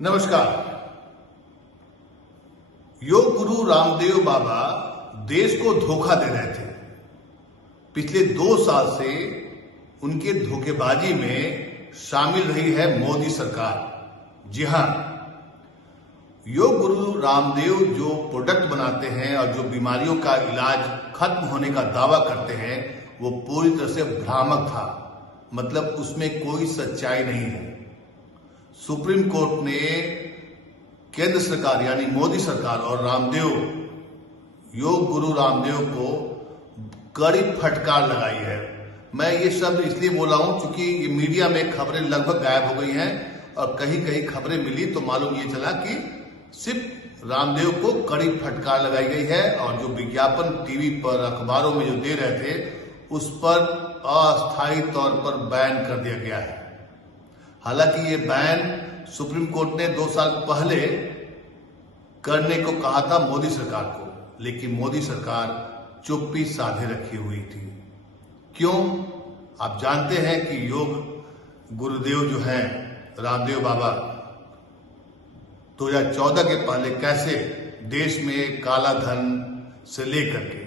नमस्कार। योग गुरु रामदेव बाबा देश को धोखा दे रहे थे। पिछले 2 साल से उनके धोखेबाजी में शामिल रही है मोदी सरकार। जी हां, योग गुरु रामदेव जो प्रोडक्ट बनाते हैं और जो बीमारियों का इलाज खत्म होने का दावा करते हैं वो पूरी तरह से भ्रामक था। मतलब उसमें कोई सच्चाई नहीं है। सुप्रीम कोर्ट ने केंद्र सरकार यानी मोदी सरकार और रामदेव योग गुरु रामदेव को कड़ी फटकार लगाई है। मैं ये शब्द इसलिए बोला हूं क्योंकि ये मीडिया में खबरें लगभग गायब हो गई हैं और कहीं कहीं खबरें मिली तो मालूम ये चला कि सिर्फ रामदेव को कड़ी फटकार लगाई गई है और जो विज्ञापन टीवी पर अखबारों में जो दे रहे थे उस पर अस्थायी तौर पर बैन कर दिया गया है। हालांकि ये बैन सुप्रीम कोर्ट ने 2 साल पहले करने को कहा था मोदी सरकार को, लेकिन मोदी सरकार चुप्पी साधे रखी हुई थी। क्यों? आप जानते हैं कि योग गुरुदेव जो हैं रामदेव बाबा 2014 के पहले कैसे देश में काला धन से लेकर के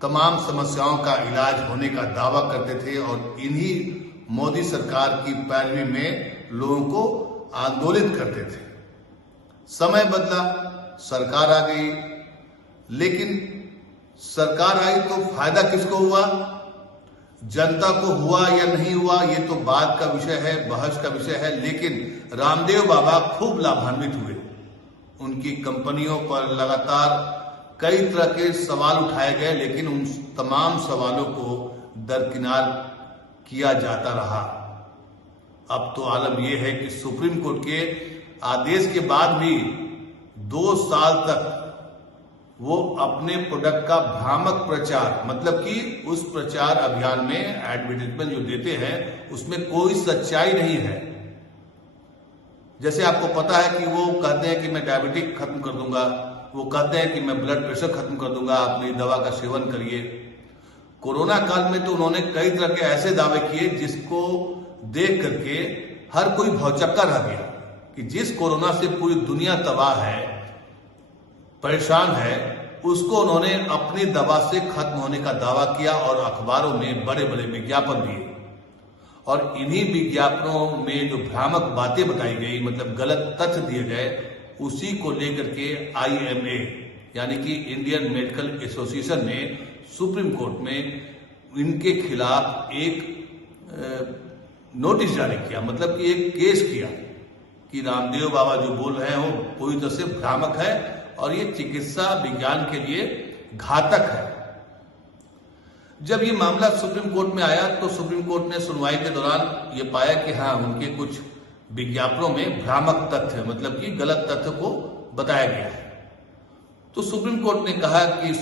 तमाम समस्याओं का इलाज होने का दावा करते थे और इन्हीं मोदी सरकार की पैरवी में लोगों को आंदोलित करते थे। समय बदला, सरकार आ गई, लेकिन सरकार आई तो फायदा किसको हुआ? जनता को हुआ या नहीं हुआ ये तो बात का विषय है, बहस का विषय है। लेकिन रामदेव बाबा खूब लाभान्वित हुए। उनकी कंपनियों पर लगातार कई तरह के सवाल उठाए गए, लेकिन उन तमाम सवालों को दरकिनार किया जाता रहा। अब तो आलम यह है कि सुप्रीम कोर्ट के आदेश के बाद भी 2 साल तक वो अपने प्रोडक्ट का भ्रामक प्रचार, मतलब कि उस प्रचार अभियान में एडवर्टाइजमेंट जो देते हैं उसमें कोई सच्चाई नहीं है। जैसे आपको पता है कि वो कहते हैं कि मैं डायबिटिक खत्म कर दूंगा, वो कहते हैं कि मैं ब्लड प्रेशर खत्म कर दूंगा, आप मेरी दवा का सेवन करिए। कोरोना काल में तो उन्होंने कई तरह के ऐसे दावे किए जिसको देख करके हर कोई भौचक्का रह गया कि जिस कोरोना से पूरी दुनिया तबाह है, परेशान है, उसको उन्होंने अपनी दवा से खत्म होने का दावा किया और अखबारों में बड़े बड़े विज्ञापन दिए। और इन्हीं विज्ञापनों में जो भ्रामक बातें बताई गई, मतलब गलत तथ्य दिए गए, उसी को लेकर के IMA यानी कि इंडियन मेडिकल एसोसिएशन ने सुप्रीम कोर्ट में इनके खिलाफ एक नोटिस जारी किया, मतलब कि एक केस किया कि रामदेव बाबा जो बोल रहे हैं वो पूरी तरह से भ्रामक है और ये चिकित्सा विज्ञान के लिए घातक है। जब ये मामला सुप्रीम कोर्ट में आया तो सुप्रीम कोर्ट ने सुनवाई के दौरान ये पाया कि हाँ, उनके कुछ विज्ञापनों में भ्रामक तथ्य, मतलब कि गलत तथ्य को बताया गया है। तो सुप्रीम कोर्ट ने कहा कि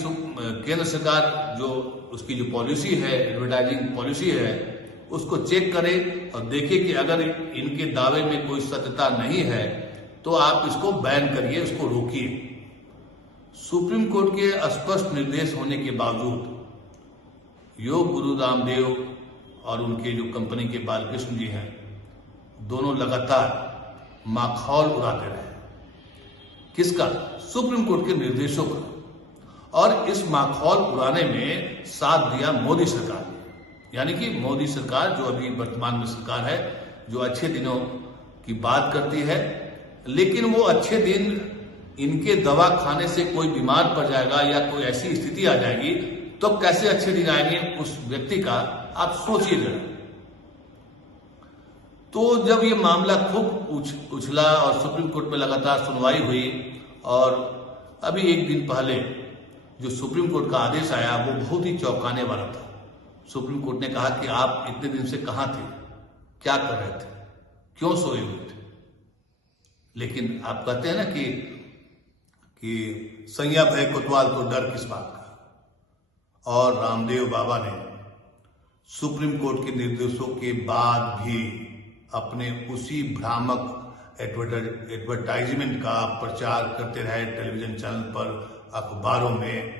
केंद्र सरकार जो उसकी जो पॉलिसी है, एडवर्टाइजिंग पॉलिसी है, उसको चेक करे और देखे कि अगर इनके दावे में कोई सत्यता नहीं है तो आप इसको बैन करिए, इसको रोकिए। सुप्रीम कोर्ट के स्पष्ट निर्देश होने के बावजूद योग गुरु रामदेव और उनके जो कंपनी के बालकृष्ण जी हैं, दोनों लगातार माखौल उड़ाते रहे। किसका? सुप्रीम कोर्ट के निर्देशों का। और इस माखौल उड़ाने में साथ दिया मोदी सरकार ने, यानी कि मोदी सरकार जो अभी वर्तमान में सरकार है, जो अच्छे दिनों की बात करती है, लेकिन वो अच्छे दिन इनके दवा खाने से कोई बीमार पड़ जाएगा या कोई ऐसी स्थिति आ जाएगी तो कैसे अच्छे दिन आएंगे उस व्यक्ति का, आप सोचिए जरा। तो जब ये मामला खूब उछला और सुप्रीम कोर्ट में लगातार सुनवाई हुई और अभी एक दिन पहले जो सुप्रीम कोर्ट का आदेश आया वो बहुत ही चौंकाने वाला था। सुप्रीम कोर्ट ने कहा कि आप इतने दिन से कहां थे, क्या कर रहे थे, क्यों सोए हुए थे? लेकिन आप कहते हैं ना कि सैया भय कोतवाल तो डर किस बात का। और रामदेव बाबा ने सुप्रीम कोर्ट के निर्देशों के बाद भी अपने उसी भ्रामक एडवर्टाइजमेंट का प्रचार करते रहे टेलीविजन चैनल पर, अखबारों में।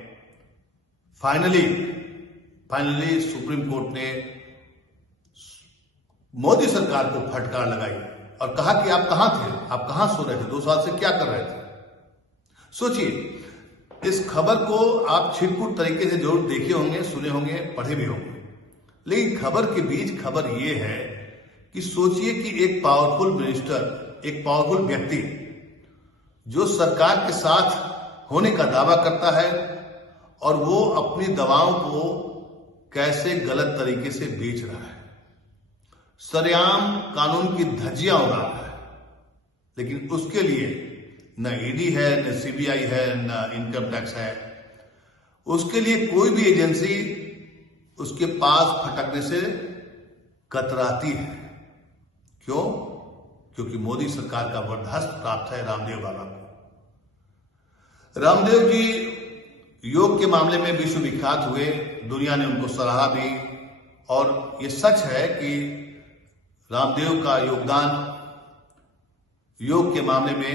फाइनली सुप्रीम कोर्ट ने मोदी सरकार को फटकार लगाई और कहा कि आप कहां थे, आप कहां सो रहे थे, 2 साल से क्या कर रहे थे। सोचिए, इस खबर को आप छिटपुट तरीके से जरूर देखे होंगे, सुने होंगे, पढ़े भी होंगे, लेकिन खबर के बीच खबर यह है कि सोचिए कि एक पावरफुल मिनिस्टर, एक पावरफुल व्यक्ति जो सरकार के साथ होने का दावा करता है और वो अपनी दवाओं को कैसे गलत तरीके से बेच रहा है, सरेआम कानून की धज्जियां उड़ा रहा है, लेकिन उसके लिए न ईडी है, न सीबीआई है, न इनकम टैक्स है, उसके लिए कोई भी एजेंसी उसके पास फटकने से कतराती है। क्यों? क्योंकि मोदी सरकार का बर्दाश्त प्राप्त है रामदेव बाबा को। रामदेव जी योग के मामले में विश्व विख्यात हुए, दुनिया ने उनको सराहा भी, और ये सच है कि रामदेव का योगदान योग के मामले में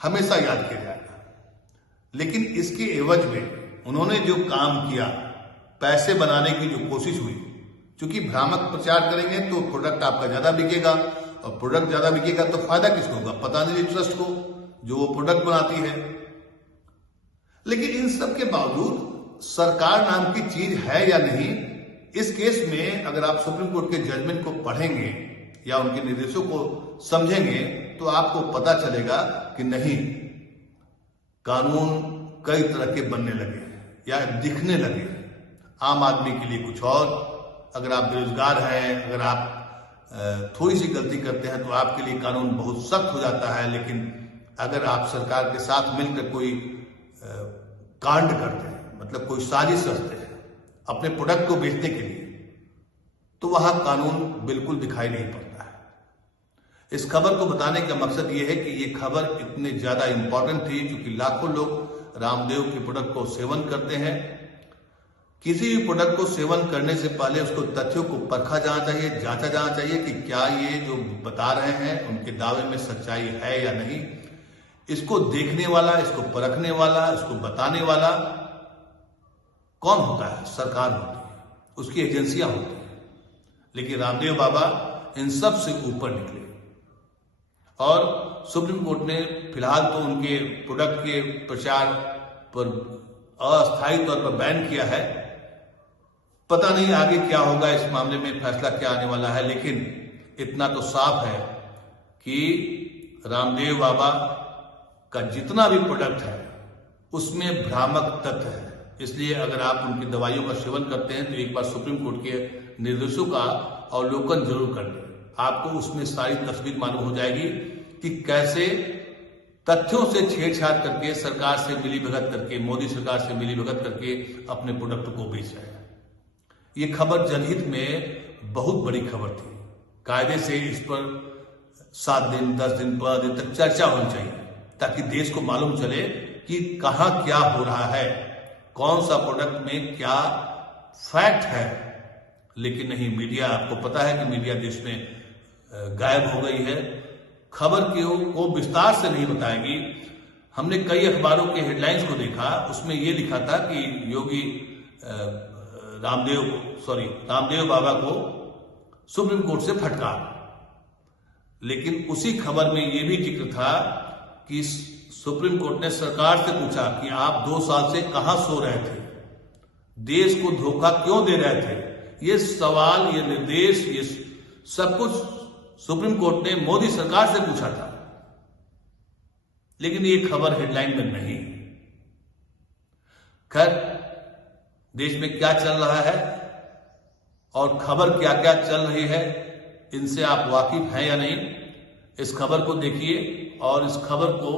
हमेशा याद किया जाएगा। लेकिन इसके एवज में उन्होंने जो काम किया, पैसे बनाने की जो कोशिश हुई, क्योंकि भ्रामक प्रचार करेंगे तो प्रोडक्ट आपका ज्यादा बिकेगा, और प्रोडक्ट ज्यादा बिकेगा तो फायदा किसको होगा? पतंजलि ट्रस्ट को, जो वो प्रोडक्ट बनाती है। लेकिन इन सब के बावजूद सरकार नाम की चीज है या नहीं, इस केस में अगर आप सुप्रीम कोर्ट के जजमेंट को पढ़ेंगे या उनके निर्देशों को समझेंगे तो आपको पता चलेगा कि नहीं, कानून कई तरह के बनने लगे या दिखने लगे। आम आदमी के लिए कुछ और, अगर आप बेरोजगार हैं, अगर आप थोड़ी सी गलती करते हैं तो आपके लिए कानून बहुत सख्त हो जाता है, लेकिन अगर आप सरकार के साथ मिलकर कोई कांड करते हैं, मतलब कोई साजिश रचते हैं अपने प्रोडक्ट को बेचने के लिए, तो वहां कानून बिल्कुल दिखाई नहीं पड़ता है। इस खबर को बताने का मकसद ये है कि ये खबर इतनी ज्यादा इंपॉर्टेंट थी क्योंकि लाखों लोग रामदेव के प्रोडक्ट को सेवन करते हैं। किसी भी प्रोडक्ट को सेवन करने से पहले उसको तथ्यों को परखा जाना चाहिए, जांचा जाना चाहिए कि क्या ये जो बता रहे हैं उनके दावे में सच्चाई है या नहीं। इसको देखने वाला, इसको परखने वाला, इसको बताने वाला कौन होता है? सरकार होती है, उसकी एजेंसियां होती हैं। लेकिन रामदेव बाबा इन सब से ऊपर निकले और सुप्रीम कोर्ट ने फिलहाल तो उनके प्रोडक्ट के प्रचार पर अस्थायी तौर पर बैन किया है। पता नहीं आगे क्या होगा, इस मामले में फैसला क्या आने वाला है, लेकिन इतना तो साफ है कि रामदेव बाबा का जितना भी प्रोडक्ट है उसमें भ्रामक तथ्य है। इसलिए अगर आप उनकी दवाइयों का सेवन करते हैं तो एक बार सुप्रीम कोर्ट के निर्देशों का अवलोकन जरूर कर लें। आपको उसमें सारी तस्वीर मालूम हो जाएगी कि कैसे तथ्यों से छेड़छाड़ करके, सरकार से मिलीभगत करके, मोदी सरकार से मिलीभगत करके अपने प्रोडक्ट को बेच रहे हैं। ये खबर जनहित में बहुत बड़ी खबर थी। कायदे से इस पर 7 दिन, 10 दिन, 15 दिन तक चर्चा होनी चाहिए ताकि देश को मालूम चले कि कहां क्या हो रहा है, कौन सा प्रोडक्ट में क्या फैक्ट है। लेकिन नहीं, मीडिया, आपको पता है कि मीडिया देश में गायब हो गई है। खबर को विस्तार से नहीं बताएगी। हमने कई अखबारों के हेडलाइंस को देखा, उसमें यह लिखा था कि योगी रामदेव बाबा को सुप्रीम कोर्ट से फटकार। लेकिन उसी खबर में यह भी जिक्र था कि सुप्रीम कोर्ट ने सरकार से पूछा कि आप 2 साल से कहां सो रहे थे, देश को धोखा क्यों दे रहे थे। ये सवाल, ये निर्देश, ये सब कुछ सुप्रीम कोर्ट ने मोदी सरकार से पूछा था। लेकिन ये खबर हेडलाइन में नहीं। खैर, देश में क्या चल रहा है और खबर क्या क्या चल रही है, इनसे आप वाकिफ हैं या नहीं, इस खबर को देखिए और इस खबर को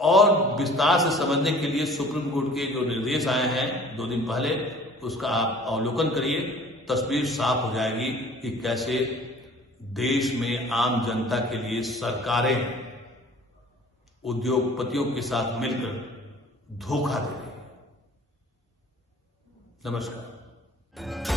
और विस्तार से समझने के लिए सुप्रीम कोर्ट के जो निर्देश आए हैं 2 दिन पहले, उसका आप अवलोकन करिए। तस्वीर साफ हो जाएगी कि कैसे देश में आम जनता के लिए सरकारें उद्योगपतियों के साथ मिलकर धोखा दे रही हैं। नमस्कार।